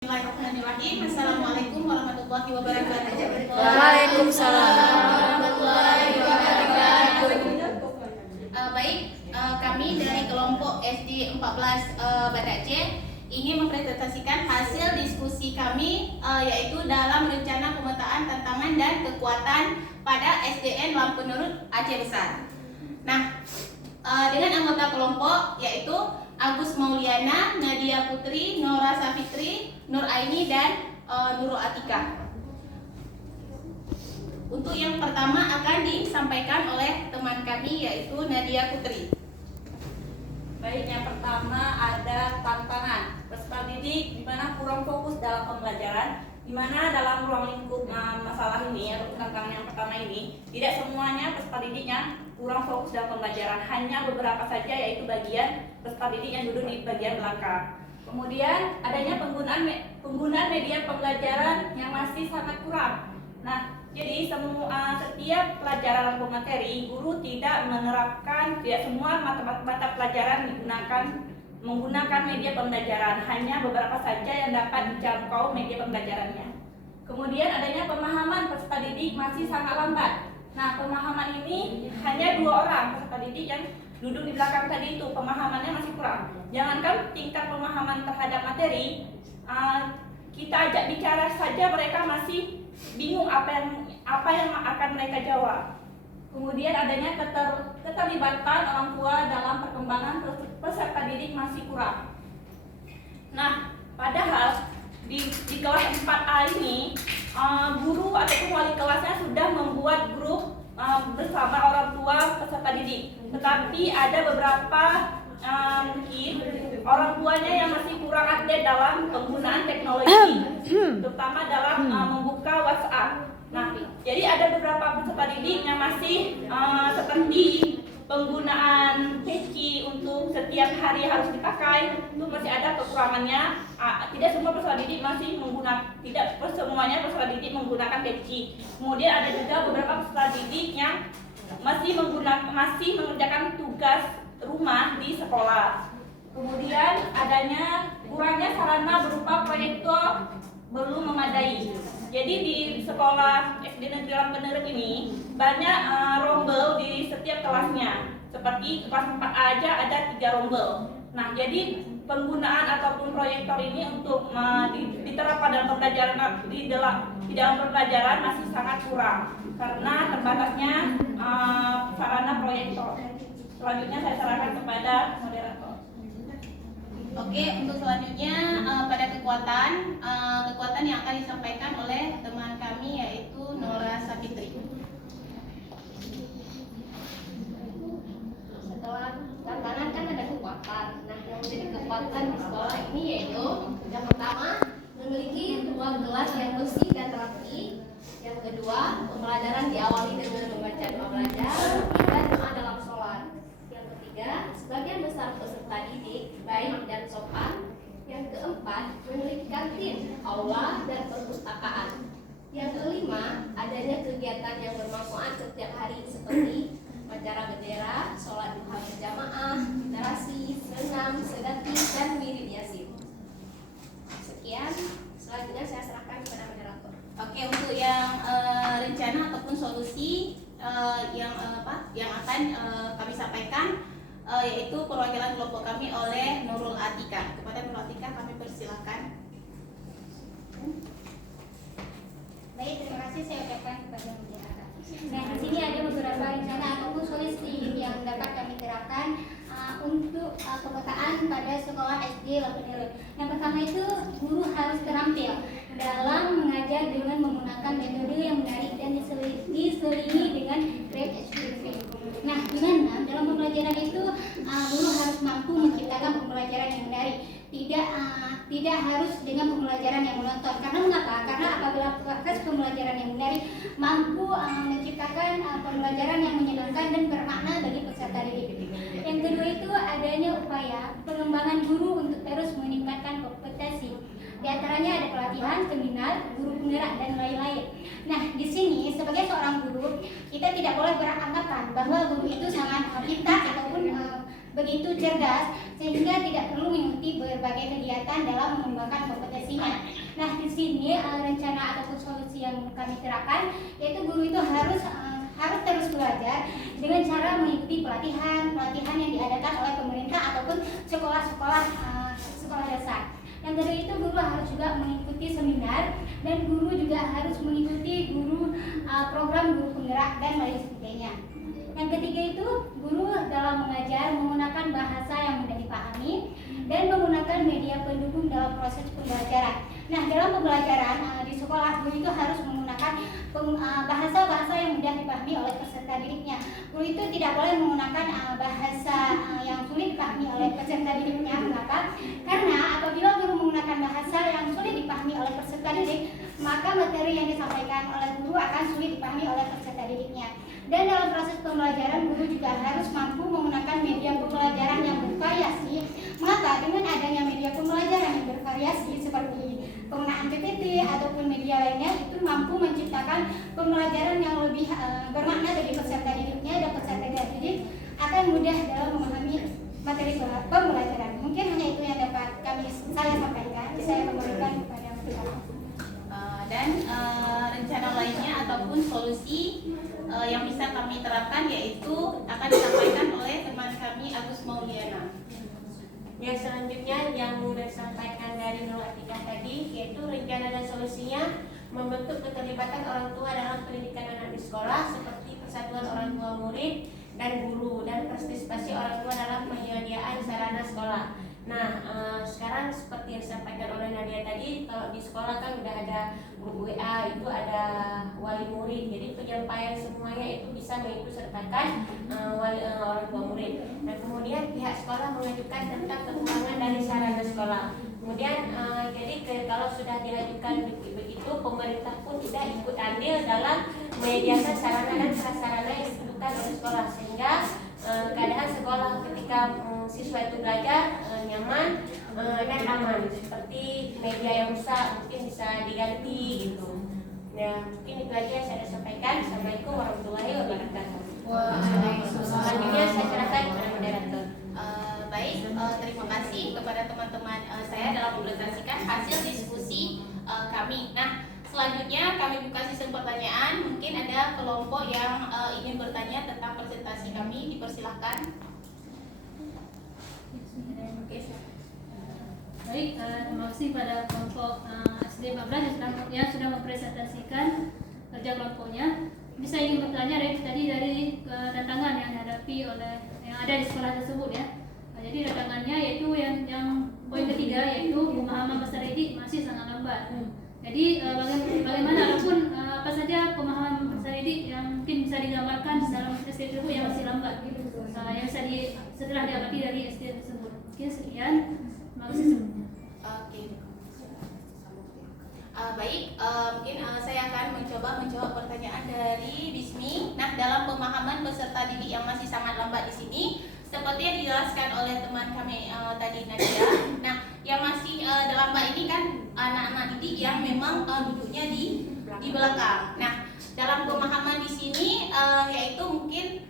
Bismillahirrahmanirrahim. Assalamualaikum warahmatullahi wabarakatuh. Waalaikumsalam warahmatullahi wabarakatuh. Baik, kami dari kelompok SD 14 Banda Aceh ingin mempresentasikan hasil diskusi kami yaitu dalam rencana pemetaan tantangan dan kekuatan pada SDN Lampu Nurut Aceh Besar. Nah, dengan anggota kelompok yaitu Agus Mauliana, Nadia Putri, Nora Safitri, Nur Aini, dan Nurul Atika. Untuk yang pertama akan disampaikan oleh teman kami yaitu Nadia Putri. Baik, yang pertama ada tantangan peserta didik di mana kurang fokus dalam pembelajaran, di mana dalam ruang lingkup masalah ini atau tantangan yang pertama ini tidak semuanya peserta didiknya kurang fokus dalam pembelajaran, hanya beberapa saja yaitu bagian peserta didik yang duduk di bagian belakang. Kemudian adanya penggunaan media pembelajaran yang masih sangat kurang. Nah, jadi setiap pelajaran atau materi guru tidak semua mata pelajaran menggunakan media pembelajaran, hanya beberapa saja yang dapat dijangkau media pembelajarannya. Kemudian adanya pemahaman peserta didik masih sangat lambat. Nah, pemahaman ini hanya 2 orang peserta didik yang duduk di belakang tadi itu pemahamannya masih kurang. Jangankan tingkat pemahaman terhadap materi, kita ajak bicara saja mereka masih bingung apa yang akan mereka jawab. Kemudian adanya keterlibatan orang tua dalam perkembangan peserta didik masih kurang. Nah, padahal di kelas 4A ini guru ataupun wali kelasnya sudah membuat grup bersama orang tua peserta didik. Tetapi ada beberapa mungkin orang tuanya yang masih kurang update dalam penggunaan teknologi, terutama dalam membuka WhatsApp. Nah, jadi ada beberapa peserta didik yang masih seperti penggunaan peci untuk setiap hari harus dipakai, itu masih ada kekurangannya. Tidak semua peserta didik tidak semuanya peserta didik menggunakan peci. Kemudian ada juga beberapa peserta didik yang masih mengerjakan tugas rumah di sekolah. Kemudian adanya kurangnya sarana berupa proyektor belum memadai. Jadi di sekolah SD Negeri Lampu Nurut ini banyak rombel di setiap kelasnya. Seperti kelas 4A aja ada 3 rombel. Nah, jadi penggunaan ataupun proyektor ini untuk diterapkan dalam pembelajaran di dalam pembelajaran masih sangat kurang karena terbatasnya sarana proyektor. Selanjutnya saya serahkan kepada moderator. Oke, untuk selanjutnya pada kekuatan yang akan disampaikan oleh teman kami yaitu Nora Safitri. Setelah tantangan kan ada kekuatan. Nah, yang menjadi kekuatan di sekolah ini yaitu yang pertama memiliki ruang kelas yang bersih dan rapi. Yang kedua, pembelajaran diawali dengan membaca doa belajar dan doa dalam sholat. Yang ketiga, sebagian besar peserta didik baik dan sopan. Yang keempat, memiliki kantin, aula, dan perpustakaan. Yang kelima, adanya kegiatan yang bermanfaat setiap hari seperti upacara bendera, sholat duha berjamaah, literasi, senam, sedati, dan wirid yasin. Sekian, selanjutnya saya serahkan kepada moderator. Oke, untuk yang rencana ataupun solusi yang akan kami sampaikan yaitu perwakilan kelompok kami oleh Nurul Atika. Kepada Nurul Atika kami persilakan. Baik, terima kasih saya ucapkan kepada moderator. Nah, di sini ada beberapa rencana ataupun solusi yang dapat kami terapkan untuk pemetaan pada sekolah SD Lampu Nurut. Yang pertama itu guru harus terampil dalam mengajar dengan menggunakan metode yang menarik dan diselingi dengan great experience. Nah, di mana dalam pembelajaran itu guru harus mampu menciptakan pembelajaran yang menarik. Tidak harus dengan pembelajaran yang monoton. Karena mengapa? Karena apabila proses pembelajaran yang menarik mampu menciptakan pembelajaran yang menyenangkan dan bermakna bagi peserta didik. Yang kedua itu adanya upaya pengembangan guru untuk terus meningkatkan kompetensi. Di antaranya ada pelatihan, seminar, guru penggerak, dan lain-lain. Nah, di sini sebagai seorang guru, kita tidak boleh beranggapan bahwa guru itu sangat pintar ataupun begitu cerdas sehingga tidak perlu mengikuti berbagai kegiatan dalam mengembangkan kompetensi evaluasinya. Nah, di sini rencana ataupun solusi yang kami terapkan yaitu guru itu harus terus belajar dengan cara mengikuti pelatihan yang diadakan oleh pemerintah ataupun sekolah dasar. Yang kedua itu guru harus juga mengikuti seminar dan guru juga harus mengikuti program guru penggerak dan lain sebagainya. Yang ketiga itu guru dalam mengajar menggunakan bahasa yang mudah dipahami dan menggunakan media pendukung dalam proses pembelajaran. Nah, dalam pembelajaran di sekolah guru itu harus menggunakan bahasa-bahasa yang mudah dipahami oleh peserta didiknya. Guru itu tidak boleh menggunakan bahasa yang sulit dipahami oleh peserta didiknya. Mengapa? Karena apabila guru menggunakan bahasa yang sulit dipahami oleh peserta didik, maka materi yang disampaikan oleh guru akan sulit dipahami oleh peserta didiknya. Dan dalam proses pembelajaran guru juga harus mampu menggunakan media pembelajaran yang bervariasi. Maka dengan adanya media pembelajaran yang bervariasi seperti penggunaan PPT ataupun media lainnya itu mampu menciptakan pembelajaran yang lebih bermakna bagi peserta didiknya dan peserta didik akan mudah dalam memahami materi pembelajaran. Mungkin hanya itu yang dapat saya sampaikan. Saya kembalikan kepada Mbak. Dan rencana lainnya ataupun solusi yang bisa kami terapkan yaitu akan disampaikan oleh teman kami Agus Mauliana. Yang selanjutnya yang sudah disampaikan dari Nur Atika tadi yaitu rencana dan solusinya membentuk keterlibatan orang tua dalam pendidikan anak di sekolah seperti persatuan orang tua murid dan guru dan partisipasi orang tua dalam penyediaan sarana sekolah. Nah, sekarang seperti yang disampaikan oleh Nadia tadi, kalau di sekolah kan udah ada grup WA, itu ada wali murid. Jadi penyampaian semuanya itu bisa mengikut sertakan orang tua murid. Dan kemudian pihak sekolah mengajukan tentang kekurangan dari sarana sekolah. Kemudian kalau sudah diajukan begitu, pemerintah pun tidak ikut andil dalam menyediakan sarana dan prasarana yang dibutuhkan oleh sekolah, sehingga keadaan sekolah ketika siswa itu belajar nyaman dan aman. Seperti media yang rusak mungkin bisa diganti gitu. Ya, mungkin itu aja yang saya sampaikan. Assalamualaikum warahmatullahi wabarakatuh. Selanjutnya saya serahkan kepada moderator. Baik, terima kasih kepada teman-teman saya dalam mempresentasikan hasil diskusi kami. Nah, selanjutnya kami buka sistem pertanyaan. Mungkin ada kelompok yang ingin bertanya tentang presentasi kami, dipersilahkan. Baik, terima kasih pada kelompok SD 14 yang sudah mempresentasikan kerja kelompoknya. Ini saya ingin bertanya tadi dari tantangan yang dihadapi oleh yang ada di sekolah tersebut ya. Jadi tantangannya yaitu yang poin ketiga yaitu pemahaman peserta didik masih sangat lambat. Jadi bagaimana walaupun apa saja pemahaman peserta didik yang mungkin bisa digambarkan dalam SD tersebut yang masih lambat yang bisa setelah diamati dari SD tersebut. Mungkin sekian. Terima kasih sebelumnya. Oke. Baik, mungkin saya akan mencoba menjawab pertanyaan dari Bismi. Nah, dalam pemahaman peserta didik yang masih sangat lambat di sini, seperti yang dijelaskan oleh teman kami tadi Nadia. Nah, yang masih lambat ini kan anak-anak didik yang memang duduknya di belakang. Nah, dalam pemahaman di sini yaitu mungkin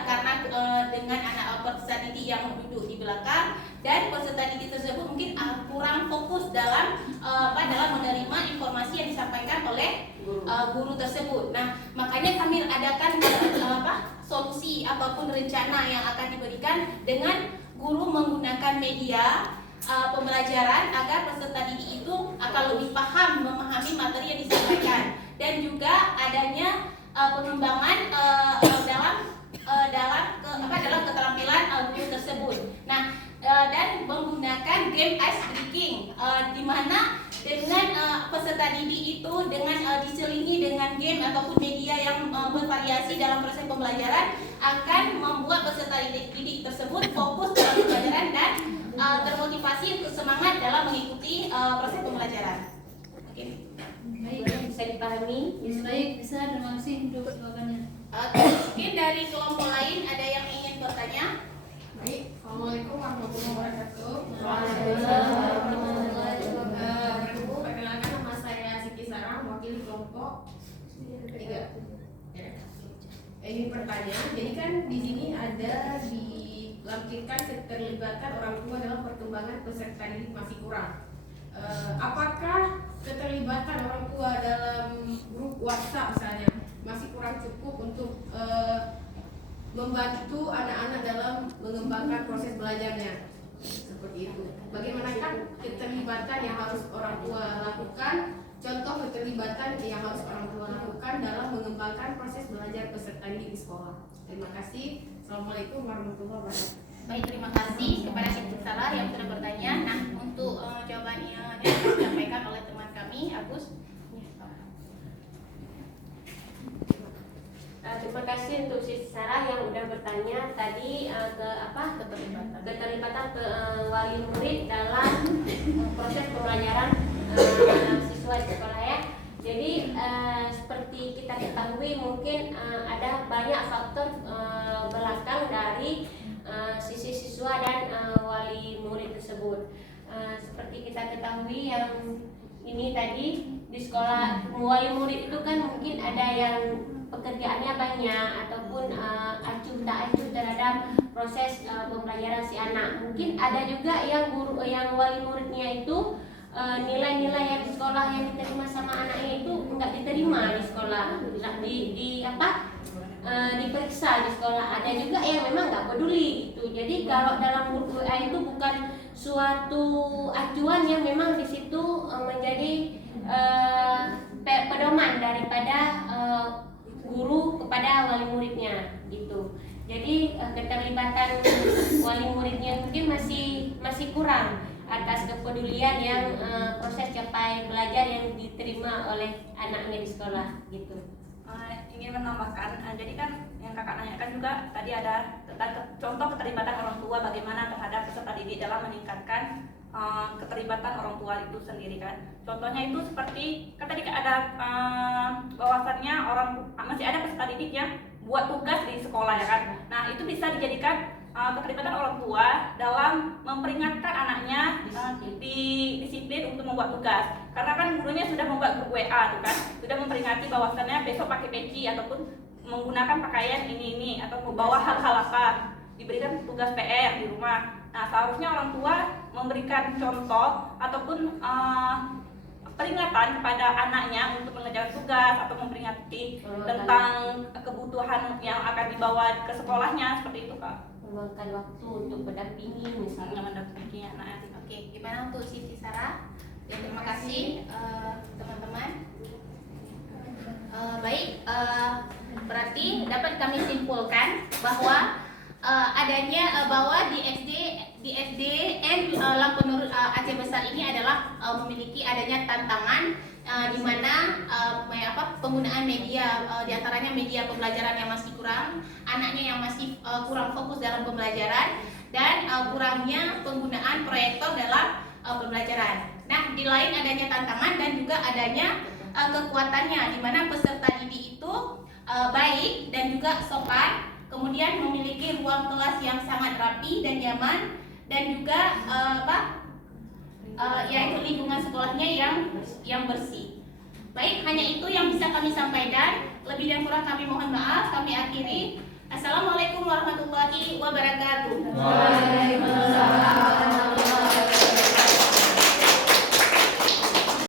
karena dengan anak peserta didik yang duduk di belakang dan peserta didik tersebut mungkin kurang fokus dalam menerima informasi yang disampaikan oleh guru tersebut. Nah, makanya kami adakan solusi apapun rencana yang akan diberikan dengan guru menggunakan media pembelajaran agar peserta didik itu akan lebih paham memahami materi yang disampaikan, dan juga adanya pengembangan dalam keterampilan guru tersebut. Nah, dan menggunakan game ice breaking, di mana dengan peserta didik itu dengan diselingi dengan game ataupun media yang bervariasi dalam proses pembelajaran akan membuat peserta didik tersebut fokus dalam pembelajaran dan termotivasi untuk semangat dalam mengikuti proses pembelajaran. Oke. Baik, bisa dipahami. Baik, bisa. Terima kasih untuk jawabannya. Mungkin dari kelompok lain ada yang ingin bertanya? Baik, Assalamualaikum warahmatullahi wabarakatuh. Perkenalkan, nama saya Siti Sarah, mewakili kelompok 3. Ingin bertanya, jadi kan di sini ada di lampirkan keterlibatan orang tua dalam perkembangan peserta didik masih kurang. Apakah keterlibatan orang tua dalam grup WhatsApp misalnya masih kurang cukup untuk membantu anak-anak dalam mengembangkan proses belajarnya? Seperti itu. Bagaimanakah keterlibatan yang harus orang tua lakukan? Contoh keterlibatan yang harus orang tua lakukan dalam mengembangkan proses belajar peserta didik di sekolah. Terima kasih. Assalamualaikum warahmatullahi wabarakatuh. Baik, terima kasih kepada Siti Sarah yang sudah bertanya. Nah, untuk jawabannya yang disampaikan oleh teman kami, Agus. Terima kasih untuk Siti Sarah yang udah bertanya tadi keterlibatan wali murid dalam proses pembelajaran siswa di sekolah ya. Jadi seperti kita ketahui mungkin ada banyak faktor belakang dari sisi siswa dan wali murid tersebut. Seperti kita ketahui yang ini tadi di sekolah wali murid itu kan mungkin ada yang pekerjaannya banyak ataupun acuh tak acuh terhadap proses pembelajaran si anak. Mungkin ada juga yang guru yang wali muridnya itu nilai-nilai yang di sekolah yang diterima sama anaknya itu enggak diterima di sekolah, diperiksa di sekolah. Ada juga yang memang nggak peduli gitu. Jadi kalau dalam grup WA itu bukan suatu acuan yang memang di situ menjadi pedoman daripada guru kepada wali muridnya gitu. Jadi keterlibatan wali muridnya mungkin masih kurang atas kepedulian yang proses capai belajar yang diterima oleh anaknya di sekolah gitu. Ingin menambahkan, jadi kan yang kakak nanyakan juga tadi ada tentang contoh keterlibatan orang tua bagaimana terhadap peserta didik dalam meningkatkan keterlibatan orang tua itu sendiri kan. Contohnya itu seperti kan tadi ada bahwasannya masih ada peserta didik yang buat tugas di sekolah ya kan. Nah itu bisa dijadikan keterlibatan orang tua dalam memperingatkan anaknya disiplin untuk membuat tugas. Karena kan gurunya sudah membuat grup WA tuh kan, sudah memperingati bahwasannya besok pakai peci ataupun menggunakan pakaian ini atau membawa hal-hal apa, diberikan tugas PR di rumah. Nah seharusnya orang tua memberikan contoh ataupun peringatan kepada anaknya untuk mengejar tugas atau memperingati tentang kebutuhan yang akan dibawa ke sekolahnya seperti itu Kak. Meluangkan waktu untuk mendampingi misalnya mendampingi anak. Oke, gimana untuk Siti Sarah? Ya, terima kasih teman-teman. Baik, berarti dapat kami simpulkan bahwa bahwa di SDN Lampenur Aceh Besar ini adalah memiliki adanya tantangan di mana penggunaan media diantaranya media pembelajaran yang masih kurang, anaknya yang masih kurang fokus dalam pembelajaran, dan kurangnya penggunaan proyektor dalam pembelajaran. Nah, di lain adanya tantangan dan juga adanya kekuatannya, di mana peserta didik itu baik dan juga sopan, kemudian memiliki ruang kelas yang sangat rapi dan nyaman, dan juga yaitu lingkungan sekolahnya yang bersih. Baik, hanya itu yang bisa kami sampaikan. Lebih dan kurang kami mohon maaf. Kami akhiri. Assalamualaikum warahmatullahi wabarakatuh. Waalaikumsalam warahmatullahi wabarakatuh.